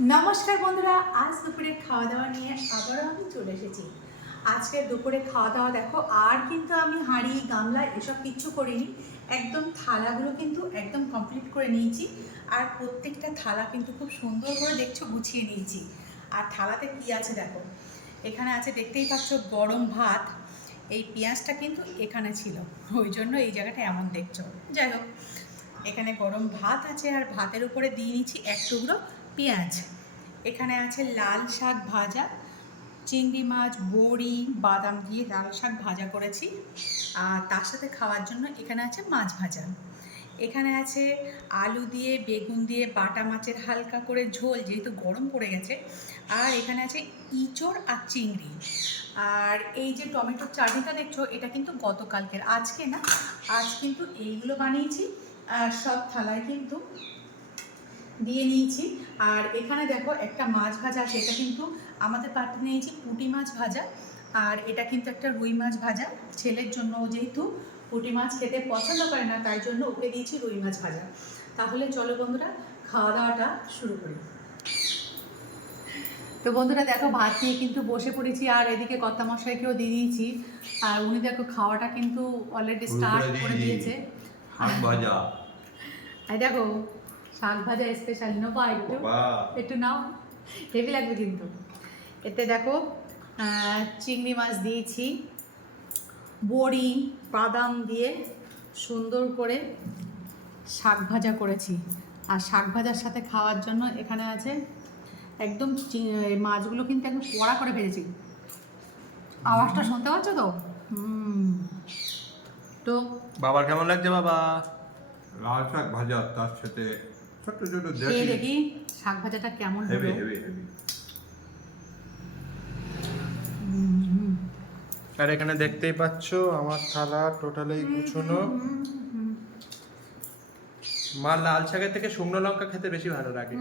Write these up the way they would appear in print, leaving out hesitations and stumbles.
নমস্কার বন্ধুরা, আজ দুপুরে খাওয়া দাওয়া নিয়ে আবারও আমি চলে এসেছি। আজকের দুপুরে খাওয়া দাওয়া দেখো, আর কিন্তু আমি হাঁড়ি গামলা এসব কিচ্ছু করিনি। একদম থালাগুলো কিন্তু একদম কমপ্লিট করে নিয়েছি। আর প্রত্যেকটা থালা কিন্তু খুব সুন্দর করে দেখছো গুছিয়ে নিয়েছি। আর থালাতে কি আছে দেখো, এখানে আছে দেখতেই পাচ্ছ গরম ভাত। এই পেঁয়াজটা কিন্তু এখানে ছিল, ওই জন্য এই জায়গাটা এমন দেখছো। যাই হোক, এখানে গরম ভাত আছে আর ভাতের উপরে দিয়ে নিচ্ছি এক টুকরো পেঁয়াজ। এখানে আছে লাল শাক ভাজা, চিংড়ি মাছ, বড়ি, বাদাম দিয়ে লাল শাক ভাজা করেছি। আর তার সাথে খাওয়ার জন্য এখানে আছে মাছ ভাজা। এখানে আছে আলু দিয়ে বেগুন দিয়ে বাটা মাছের হালকা করে ঝোল, যেহেতু গরম পড়ে গেছে। আর এখানে আছে ইঁচড় আর চিংড়ি। আর এই যে টমেটোর চাটনিটা দেখছো, এটা কিন্তু গতকালকের, আজকে না। আজ কিন্তু এইগুলো বানিয়েছি। আর সব থালায় কিন্তু দিয়ে নিয়েছি। আর এখানে দেখো একটা মাছ ভাজা আছে, এটা কিন্তু আমাদের পাত্রে নিয়েছি পুঁটি মাছ ভাজা। আর এটা কিন্তু একটা রুই মাছ ভাজা, ছেলের জন্য, যেহেতু পুঁটি মাছ খেতে পছন্দ করে না, তাই জন্য ওকে দিয়েছি রুই মাছ ভাজা। তাহলে চলো বন্ধুরা, খাওয়া দাওয়াটা শুরু করি। তো বন্ধুরা দেখো, ভাত দিয়ে কিন্তু বসে পড়েছি। আর এদিকে কর্তামশাইকেও দিয়ে দিয়েছি। আর উনি দেখো খাওয়াটা কিন্তু অলরেডি স্টার্ট করে দিয়েছে। শাক ভাজা, এই দেখো শাক ভাজা স্পেশাল, নোবা একটু একটু নাও, হেভি লাগবে কিন্তু। এতে দেখো চিংড়ি মাছ দিয়েছি, বড়ি বাদাম দিয়ে সুন্দর করে শাক ভাজা করেছি। আর শাক ভাজার সাথে খাওয়ার জন্য এখানে আছে একদম মাছগুলো কিন্তু একদম কড়া করে ভেজেছি। আওয়াজটা শুনতে পাচ্ছ তো? তো বাবার কেমন লাগছে বাবা? লাল শাক ভাজা, তার সাথে ছোট ছোট দেখি শাক ভাজাটা কেমন হেভি হলো। Heavy heavy. আর এখানে দেখতেই পাচ্ছ আমার থালা টোটালি গুছানো। মা লাল শাকের থেকে শুকনো লঙ্কা খেতে বেশি ভালো লাগে।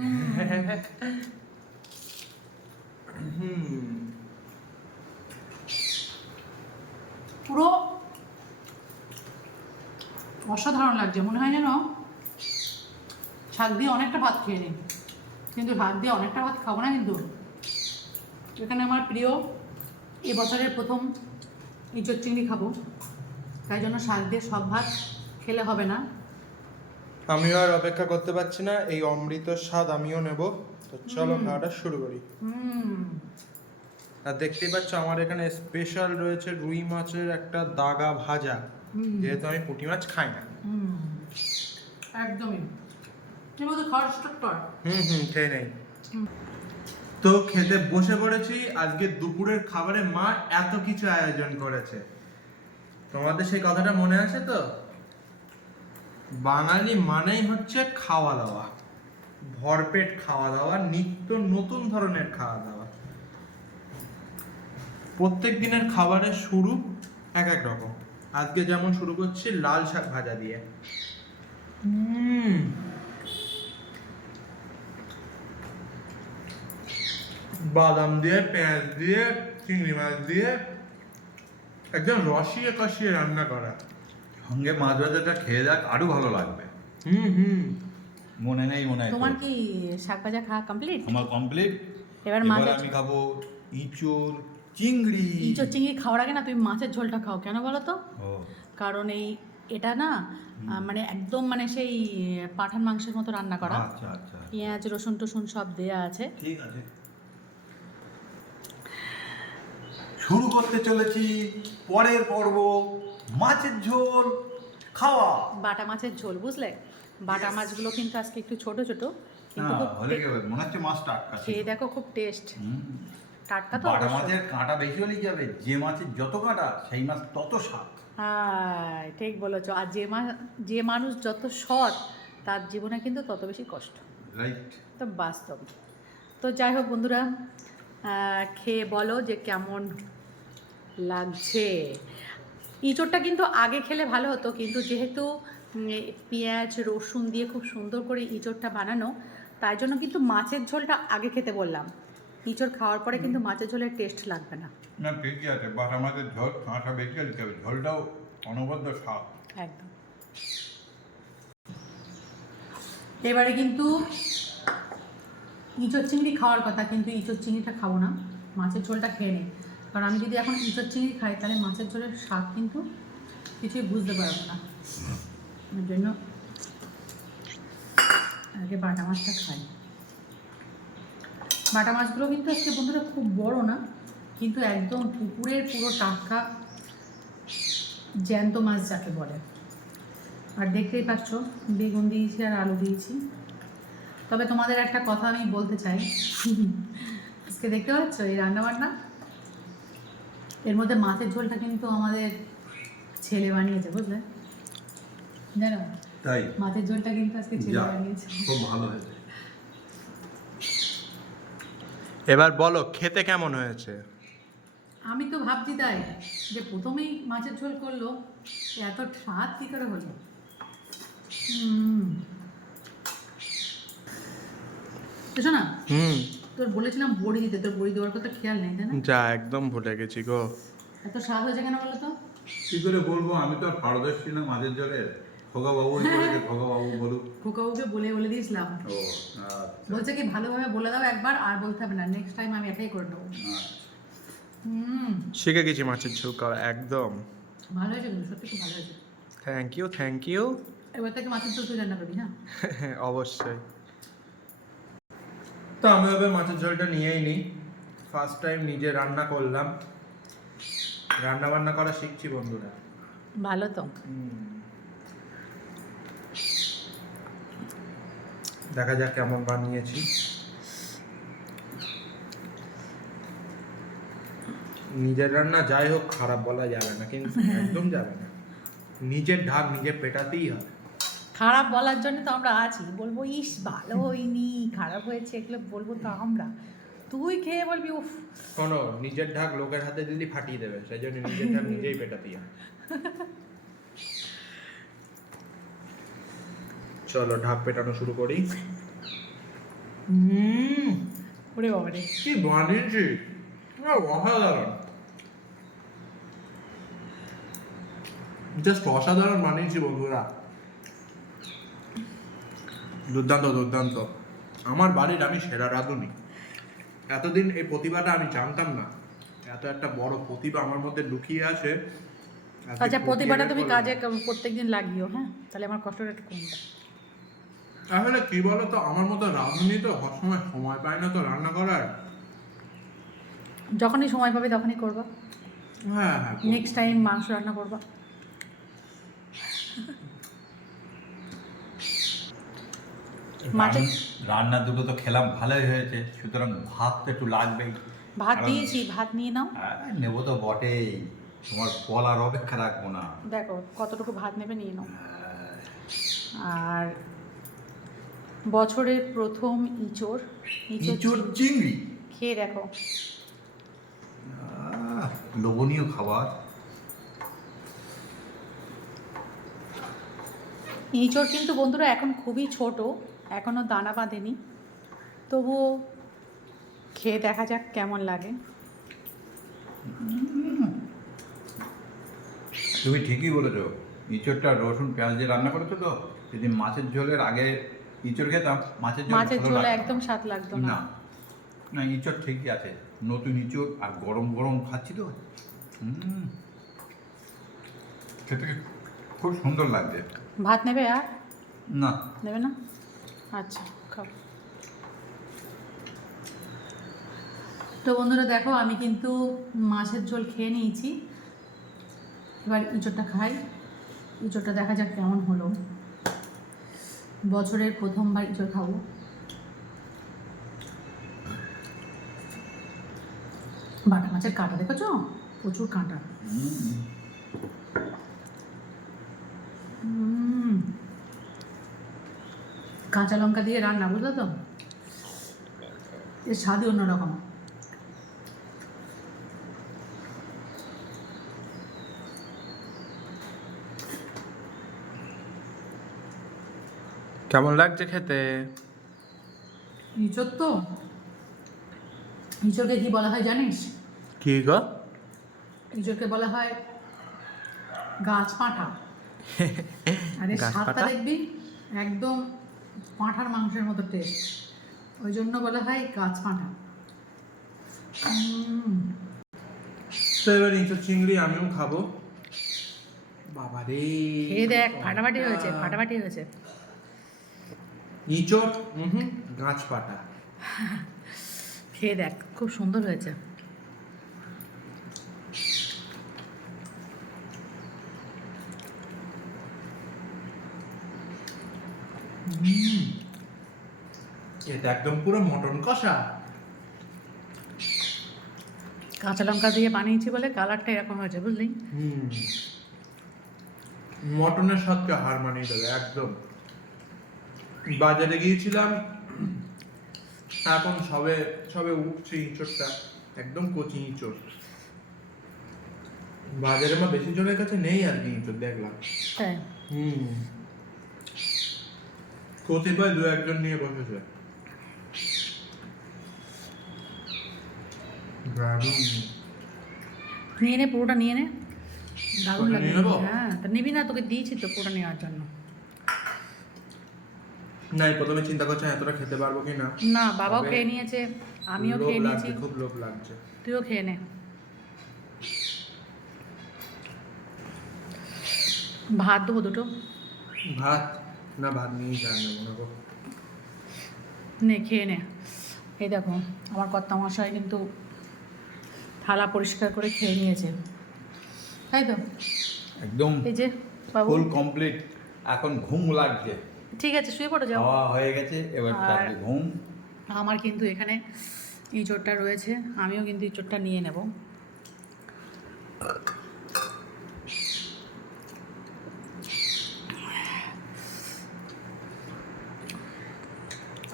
পুরো অসাধারণ লাগছে, মনে হয় যেন শাক দিয়ে অনেকটা ভাত খেয়ে নিই। কিন্তু শাক দিয়ে অনেকটা ভাত খাবো না কিন্তু। এখানে আমার প্রিয়, এবছরের প্রথম ইঁচড় চিংড়ি খাবো, তাই জন্য শাক দিয়ে সব ভাত খেলে হবে না। আমিও আর অপেক্ষা করতে পারছি না, এই অমৃত স্বাদ আমিও নেব। তো চলো খাওয়াটা শুরু করি। আর দেখতেই পাচ্ছ আমার এখানে স্পেশাল রয়েছে রুই মাছের একটা দাগা ভাজা, যেহেতু আমি পুঁটি মাছ খাই না। একদমই। তুই বলতে খাওয়ার স্টার্ট কর। খেয়ে নেই। তো খেতে বসে পড়েছি। আজকে দুপুরের খাবারে মা এত কিছু আয়োজন করেছে, তোমাদের সেই কথাটা মনে আছে তো? বাঙালি মানেই হচ্ছে খাওয়া দাওয়া, ভরপেট খাওয়া দাওয়া, নিত্য নতুন ধরনের খাওয়া দাওয়া। প্রত্যেক দিনের খাবারের শুরু এক এক রকম। আজকে যেমন শুরু করছি লাল শাক ভাজা দিয়ে। বাদাম দিয়ে, পেঁয়াজ দিয়ে, চিংড়ি মাছ দিয়ে একদম রসিয়ে কষিয়ে রান্না করা। সঙ্গে মাছ ভাজাটা খেয়ে দেখ, আরো ভালো লাগবে। মনে নেই মনে হয় তোমার তোর? কি শাক ভাজা খাওয়া কমপ্লিট? আমার কমপ্লিট। এবার এবার মাছের আমি খাবো ইঁচড় চিংড়ি। ইঁচড় চিংড়ি খাওয়ার আগে না তুমি মাছের ঝোলটা খাও, কেন বলো তো? ও কারণ এটা না মানে একদম মানে সেই পাঠান মাংসের মতো রান্না করা। আচ্ছা আচ্ছা, পেঁয়াজ রসুন টসুন সব দেয়া আছে। ঠিক আছে। শুরু করতে চলেছি পরের পর্ব, মাছের ঝোল খাওয়া। বাটা মাছের ঝোল, বুঝলে? বাটা Yes. মাছগুলো কিন্তু আজকে একটু ছোট ছোট, কিন্তু না খুব হলে কি হবে, মনে হচ্ছে মাছ টাটকা ছিল। খেয়ে দেখো, খুব টেস্ট। টাটকা তো বাটা অবশ্যই। মাছের কাঁটা বেশি হলেই যাবে, যে মাছের যত কাঁটা সেই মাছ তত স্বাদ। হ্যাঁ ঠিক বলেছো। আর যে মানুষ যত সৎ, তার জীবনে কিন্তু তত বেশি কষ্ট, রাইট। তো বাস্তব। তো যাই হোক বন্ধুরা, খেয়ে বলো যে কেমন লাগছে। ইঁচড়টা কিন্তু আগে খেলে ভালো হতো, কিন্তু যেহেতু পেঁয়াজ রসুন দিয়ে খুব সুন্দর করে ইঁচড়টা বানানো, তাই জন্য কিন্তু মাছের ঝোলটা আগে খেতে বললাম। ইঁচড় খাওয়ার পরে কিন্তু মাছের ঝোলের টেস্ট লাগবে না। না ঠিকই আছে, বাটা মাছের ঝোল কাঁটা বেশি দিতে হবে, ঝোলটাও অনবদ্য স্বাদ। একদম। এবারে কিন্তু ইঁচড় চিংড়ি খাওয়ার কথা, কিন্তু ইঁচড় চিংড়িটা খাবো না, মাছের ঝোলটা খেয়ে নিই। কারণ আমি যদি এখন ইঁচড় চিংড়ি খাই তাহলে মাছের ঝোলের স্বাদ কিন্তু কিছুই বুঝতে পারবো না। ওই জন্য আগে বাটা মাছটা খাই। বাটা মাছগুলো কিন্তু আজকে বন্ধুরা খুব বড় না, কিন্তু একদম পুকুরের পুরো টাটকা জ্যান্ত মাছ যাকে বলে। আর দেখতেই পাচ্ছ বেগুন দিয়েছি আর আলু দিয়েছি। তবে তোমাদের একটা কথা আমি বলতে চাই, আজকে দেখতে পাচ্ছ এই রান্নাবান্না, এর মধ্যে মাছের ঝোলটা কিন্তু আমাদের ছেলে বানিয়েছে, বুঝলে? জানো, তাই মাছের ঝোলটা কিন্তু আজকে ছেলে যা, বানিয়েছে। খুব ভালো হয়েছে। এবার বলো খেতে কেমন হয়েছে? আমি তো ভাবছি তাই যে প্রথমেই মাছের ঝোল করলো, এত স্বাদ কী করে হলো। বুঝছো না, তোর বলেছিলাম বড়ি দিতে, তোর বড়ি দেওয়ার কথা খেয়াল নেই, তাই না? যা একদম ভুলে গেছি গো। এত স্বাদ হয়েছে কেন বলো তো? কি করে বলবো, আমি তো আর পারদর্শী না মাঝের জলের। খোকা বাবু বলেছে, খোকা বাবু বলুক। খোকাবুকে বলে দিয়েছিলাম, ও আচ্ছা। বলছে কি ভালোভাবে বলে দাও একবার, আর বলতে হবে না, নেক্সট টাইম আমি একাই করে নেবো। শিখে গেছি মাছের ঝোল করা একদম। ভালো হয়েছে কিন্তু, সত্যি খুব ভালো হয়েছে। Thank you. এবার থেকে মাছের ঝোল তুই রান্না করবি, হ্যাঁ? অবশ্যই। তো আমি এবার মাছের ঝোলটা নিয়েই নিই। ফার্স্ট টাইম নিজে রান্না করলাম, রান্না বান্না করা শিখছি বন্ধুরা। ভালো তো। দেখা যাক কেমন বানিয়েছি। নিজের রান্না যাই হোক খারাপ বলা যাবে না, কিন্তু একদম যাবে না। নিজের ঢাক নিজে পেটাতেই হবে। খারাপ বলার জন্য তো আমরা আছি, বলবো ইস ভালো হয়নি, খারাপ হয়েছে, এগুলো বলবো তো আমরা। তুই খেয়ে বলবি উফ। শোনো, নিজের ঢাক লোকের হাতে দিদি ফাটিয়ে দেবে, সেই জন্য নিজের ঢাক নিজেই পেটাতেই হবে। চলো ঢাক পেটানো শুরু করি। ওরে বাবা রে, কি বানিয়েছি, অসাধারণ, জাস্ট অসাধারণ বানিয়েছি বন্ধুরা। দুর্দান্ত। আমার বাড়ির আমি সেরা রাঁধুনি। এতদিন এই প্রতিভাটা আমি জানতাম না, এত একটা বড় প্রতিভা আমার মধ্যে লুকিয়ে আছে। আজকে আচ্ছা প্রতিভাটা তুমি করলাম। কাজে প্রত্যেকদিন লাগিও, হ্যাঁ? তাহলে আমার কষ্টটা একটু কমবে। আসলে কি বলো তো, আমার মতো রাঁধুনি তো সবসময় সময় পায় না তো রান্না করার। যখনই সময় পাবে তখনই করবা। হ্যাঁ নেক্সট টাইম মাংস রান্না করবা। মাছের রান্না দুটো তো খেলাম, ভালোই হয়েছে, সুতরাং ভাত তো একটু লাগবেই। ভাত কারণ- দিয়েছি, ভাত নিয়ে নাও। নেবো তো বটেই, তোমার বলার অপেক্ষা রাখবো না। দেখো কতটুকু ভাত নেবে নিয়ে নাও। আর বছরের প্রথম ইঁচড় চিংড়ি, খেয়ে দেখো। লোভনীয় খাবার। ইঁচড় কিন্তু বন্ধুরা এখন খুবই ছোট, এখনও দানা বাঁধেনি, তবুও খেয়ে দেখা যাক কেমন লাগে। তুমি ঠিকই বলেছো, ইঁচড়টা রসুন পেঁয়াজ দিয়ে রান্না করেছো তো। যদি মাছের ঝোলের আগে ইঁচড় খেতাম, মাছের ঝোল মাছের ভালো ঝোলে লাগতো একদম না। স্বাদ লাগতো না। না না, ইঁচড় ঠিকই আছে, নতুন ইঁচড় আর গরম গরম খাচ্ছি তো। খেতে খুব সুন্দর লাগছে। ভাত নেবে আর না, নেবে না? আচ্ছা খাও। তো বন্ধুরা দেখো আমি কিন্তু মাছের ঝোল খেয়ে নিয়েছি, এবার ইঁচড়টা খাই। ইঁচড়টা দেখা যাক কেমন হলো, বছরের প্রথমবার ইঁচড় খাবো। বাটা মাছের কাঁটা দেখেছো, প্রচুর কাঁটা। কাঁচা লঙ্কা দিয়ে রান্না, বুঝলো তো, এর স্বাদই অন্যরকম। কেমন লাগছে খেতে? ইঁচড় তো, ইঁচড়কে কি বলা হয় জানিস? কি গো? ইঁচড়কে বলা হয় গাছ পাঁঠা। আরে গাছ স্বাদটা পাঁঠা? দেখবি একদম পাঁঠার মাংসের মতো টেস্ট। ওই জন্য বলা হয় গাছ পাঁঠা। তো এবার ইঁচড় চিংড়ি আমিও খাবো। বাবা রে, খেয়ে দেখ, ফাটাফাটি হয়েছে, ফাটাফাটি হয়েছে। ইঁচড় গাছ পাটা। খেয়ে দেখ, খুব সুন্দর হয়েছে। এটা একদম পুরো মটন কষা। কাঁচা লঙ্কা দিয়ে বানিয়েছি বলে কালারটা এরকম হয়েছে, বুঝলি? মটনের স্বাদকে হার মানিয়ে দেবে একদম। বাজারে গিয়েছিলাম, এখন সবে সবে উঠছে ইঁচড়টা, একদম কচি ইঁচড়। বাজারে মা বেশি জনের কাছে নেই আর কি ইঁচড় দেখলাম। হ্যাঁ, কতিপয় দু একজন নিয়ে বসেছে। নিয়ে নে, পুরোটা নিয়ে নে, দারুণ পুরোটা লাগবে। নিয়ে নেবো? হ্যাঁ, তা নিবি না? তোকে দিয়েছি তো পুরোটা নেওয়ার জন্য। না, প্রথমে চিন্তা করছি এতটা খেতে পারবো কি না। না, বাবাও তবে খেয়ে নিয়েছে, আমিও লোভ খেয়ে নিয়েছি, লাগছে, খুব লোভ লাগছে। তুইও খেয়ে নে। ভাত দেবো দুটো? ভাত না, ভাত নিয়েই যান না গো। নে, খেয়ে নে। এই দেখো, আমার কর্তামশাই কিন্তু থালা পরিষ্কার করে খেয়ে নিয়েছে, তাই তো? একদম এই যে বাবু, ফুল কমপ্লিট। এখন ঘুম লাগছে, ঠিক আছে, শুয়ে পড়ো, যাও। খাওয়া হয়ে গেছে, এবার আর- তারপরে ঘুম। আমার কিন্তু এখানে ইঁচড়টা রয়েছে, আমিও কিন্তু ইঁচড়টা নিয়ে নেব।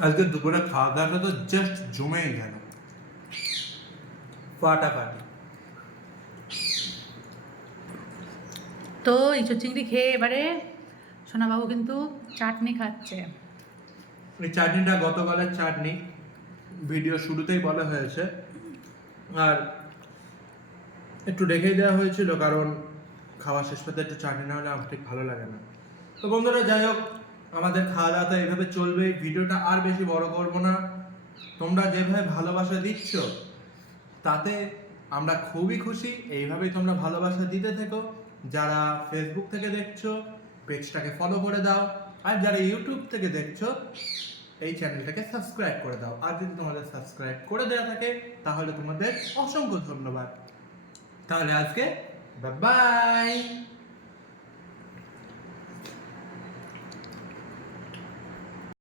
আজকে দুপুরে খাওয়া দাওয়াটা তো জাস্ট জমেই গেল, ফাটাফাটি। তো ইঁচড় চিংড়ি খেয়ে এবারে সোনাবাবু কিন্তু চাটনি খাচ্ছে। এই চাটনিটা গতকালের চাটনি, ভিডিও শুরুতেই বলা হয়েছে, আর একটু রেখেই দেওয়া হয়েছিল কারণ খাওয়া শেষ পাতে একটু চাটনি না হলে আমার ঠিক ভালো লাগে না। তো বন্ধুরা, যাই হোক, আমাদের খাওয়া দাওয়াটা এইভাবে চলবে। ভিডিওটা আর বেশি বড় করব না। তোমরা যেভাবে ভালোবাসা দিচ্ছ তাতে আমরা খুবই খুশি। এইভাবেই তোমরা ভালোবাসা দিতে থেকো। যারা ফেসবুক থেকে দেখছো পেজটাকে ফলো করে দাও, আর যারা ইউটিউব থেকে দেখছো এই চ্যানেলটাকে সাবস্ক্রাইব করে দাও। আর যদি তোমাদের সাবস্ক্রাইব করে দেওয়া থাকে তাহলে তোমাদের অসংখ্য ধন্যবাদ। তাহলে আজকে বাই বাই।